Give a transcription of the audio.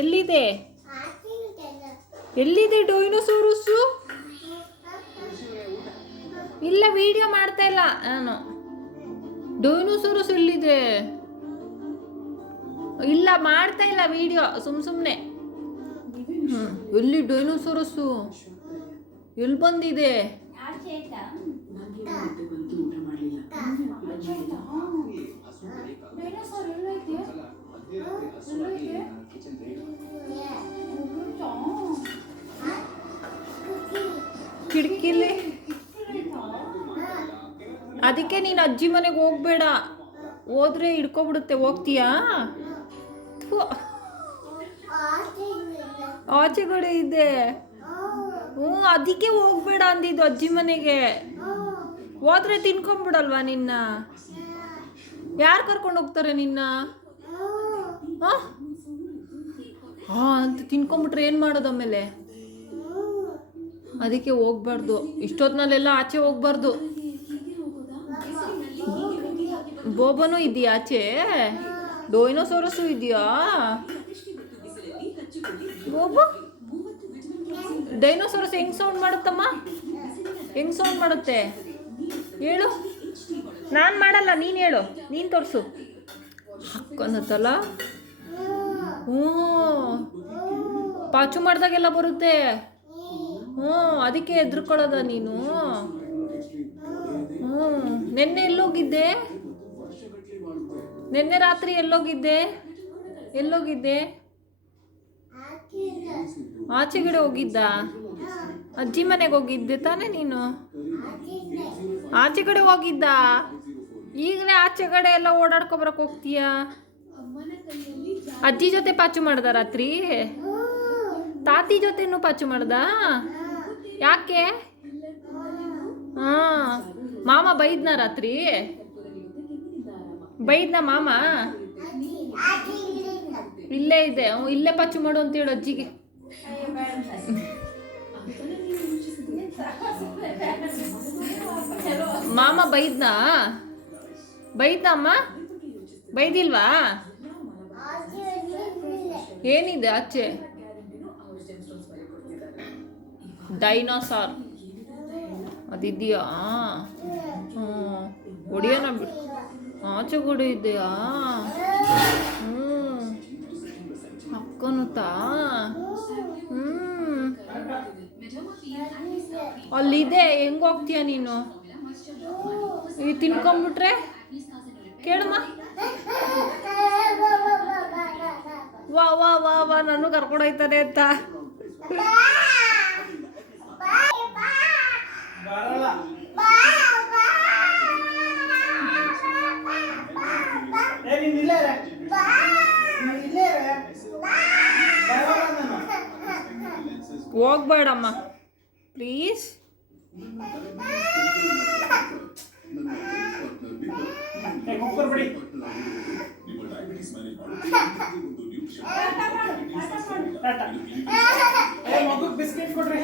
ಎಲ್ಲಿದೆ? ಎಲ್ಲಿದೆ ಡೈನೋಸೋರಸ್ಸು? ಇಲ್ಲ ವಿಡಿಯೋ ಮಾಡ್ತಾ ಇಲ್ಲ ನಾನು. ಡೈನೋಸೋರಸ್ ಎಲ್ಲಿದೆ? ಇಲ್ಲ, ಮಾಡ್ತಾ ಇಲ್ಲ ವಿಡಿಯೋ ಸುಮ್ ಸುಮ್ಮನೆ ಹ್ಞೂ ಎಲ್ಲಿ ಡೈನೋಸೋರಸ್ಸು? ಎಲ್ಲಿ ಬಂದಿದೆ ಕಿಟಕಿಲಿ? ಅದಕ್ಕೆ ನೀನು ಅಜ್ಜಿ ಮನೆಗೆ ಹೋಗ್ಬೇಡ. ಹೋದ್ರೆ ಹಿಡ್ಕೊಬಿಡುತ್ತೆ. ಹೋಗ್ತೀಯಾ? ಆಚೆಗಳು ಆಚೆಗಡೆ ಇದೆ. ಹ್ಞೂ ಅದಕ್ಕೆ ಹೋಗ್ಬೇಡ ಅಂದಿದ್ದು ಅಜ್ಜಿ ಮನೆಗೆ. ಹೋದ್ರೆ ತಿನ್ಕೊಂಬಿಡಲ್ವಾ ನಿನ್ನ? ಯಾರು ಕರ್ಕೊಂಡು ಹೋಗ್ತಾರೆ ನಿನ್ನ? ಹಾಂ, ಅಂತ ತಿನ್ಕೊಂಬಿಟ್ರೆ ಏನು ಮಾಡೋದು ಆಮೇಲೆ? ಅದಕ್ಕೆ ಹೋಗ್ಬಾರ್ದು. ಇಷ್ಟೊತ್ತಿನಲ್ಲೆಲ್ಲ ಆಚೆ ಹೋಗ್ಬಾರ್ದು. ಬೋಬನು ಇದೆಯಾ ಆಚೆ? ಡೋಯ್ನೋಸೋರಸ್ಸು ಇದೆಯಾ ಬೋಬೋ? ಡೈನೋಸೋರಸ್ ಹೆಂಗ್ ಸೌಂಡ್ ಮಾಡುತ್ತಮ್ಮ? ಹೆಂಗ್ ಸೌಂಡ್ ಮಾಡುತ್ತೆ? ಹೇಳು. ನಾನು ಮಾಡಲ್ಲ, ನೀನು ಹೇಳು. ನೀನು ತೋರಿಸು. ಹಾಕೊಂಡತ್ತಲ್ಲ ಹ್ಞೂ ಪಾಚು ಮಾಡ್ದಾಗೆಲ್ಲ ಬರುತ್ತೆ. ಹ್ಞೂ, ಅದಕ್ಕೆ ಹೆದ್ರುಕೊಳ್ಳೋದ ನೀನು. ಹ್ಞೂ, ನಿನ್ನೆ ಎಲ್ಲೋಗಿದ್ದೆ. ನಿನ್ನೆ ರಾತ್ರಿ ಎಲ್ಲೋಗಿದ್ದೆ. ಎಲ್ಲೋಗಿದ್ದೆ. ಆಚೆಗಡೆ ಹೋಗಿದ್ದ? ಅಜ್ಜಿ ಮನೆಗೆ ಹೋಗಿದ್ದೆ ತಾನೇ ನೀನು? ಆಚೆ ಕಡೆ ಹೋಗಿದ್ದ? ಈಗಲೇ ಆಚೆ ಕಡೆ ಎಲ್ಲ ಓಡಾಡ್ಕೊಬರಕ್ ಹೋಗ್ತೀಯಾ? ಅಜ್ಜಿ ಜೊತೆ ಪಾಚು ಮಾಡ್ದ ರಾತ್ರಿ? ತಾತಿ ಜೊತೆನೂ ಪಾಚು ಮಾಡ್ದ? ಯಾಕೆ? ಹಾ. ಮಾಮ ಬೈದ್ನ ರಾತ್ರಿ? ಬೈದ್ನ ಮಾಮ? ಇಲ್ಲೇ ಇದೆ. ಇಲ್ಲೇ ಪಾಚು ಮಾಡು ಅಂತ ಹೇಳು ಅಜ್ಜಿಗೆ. ಮಾಮ ಬೈದ್ನ? ಬೈದ್ನ ಅಮ್ಮ? ಬೈದಿಲ್ವಾ? ಏನಿದೆ ಆಚೆ? ಡೈನೋಸಾರ್. ಅದಿದೆಯಾ? ಹ್ಞೂ ಹೊಡಿಯೋಣ ಬಿಡು. ಆಚೆ ಕೂಡ ಇದೆಯಾ? ಹ್ಞೂ ಅಕ್ಕನುತ್ತಾ ಹ್ಞೂ ಅಲ್ಲಿದೆ. ಹೆಂಗೆ ಹೋಗ್ತೀಯ ನೀನು? ಈ ತಿನ್ಕೊಂಬಿಟ್ರೆ? ಕೇಳಮ್ಮ. ವಾ ವಾ ವಾ ವಾ ನಾನು ಕರ್ಕೊಂಡೋಯ್ತಾನೆ ಅಂತ. ಏ ನೀನ್ ಇಲ್ಲೇ ಇರೆ. ನೀನ್ ಇಲ್ಲೇ ಇರೆ. ಬರಲ್ಲ ನಾನು. ಹೋಗ್ಬೇಡಮ್ಮ ಪ್ಲೀಸ್ ಏ, ಮುಗ್ಗರು ಬಿಡಿ. ಟಾಟಾ. ಏ, ಮಗುಗ್ ಬಿಸ್ಕೆಟ್ ಕೊಡ್ರಿ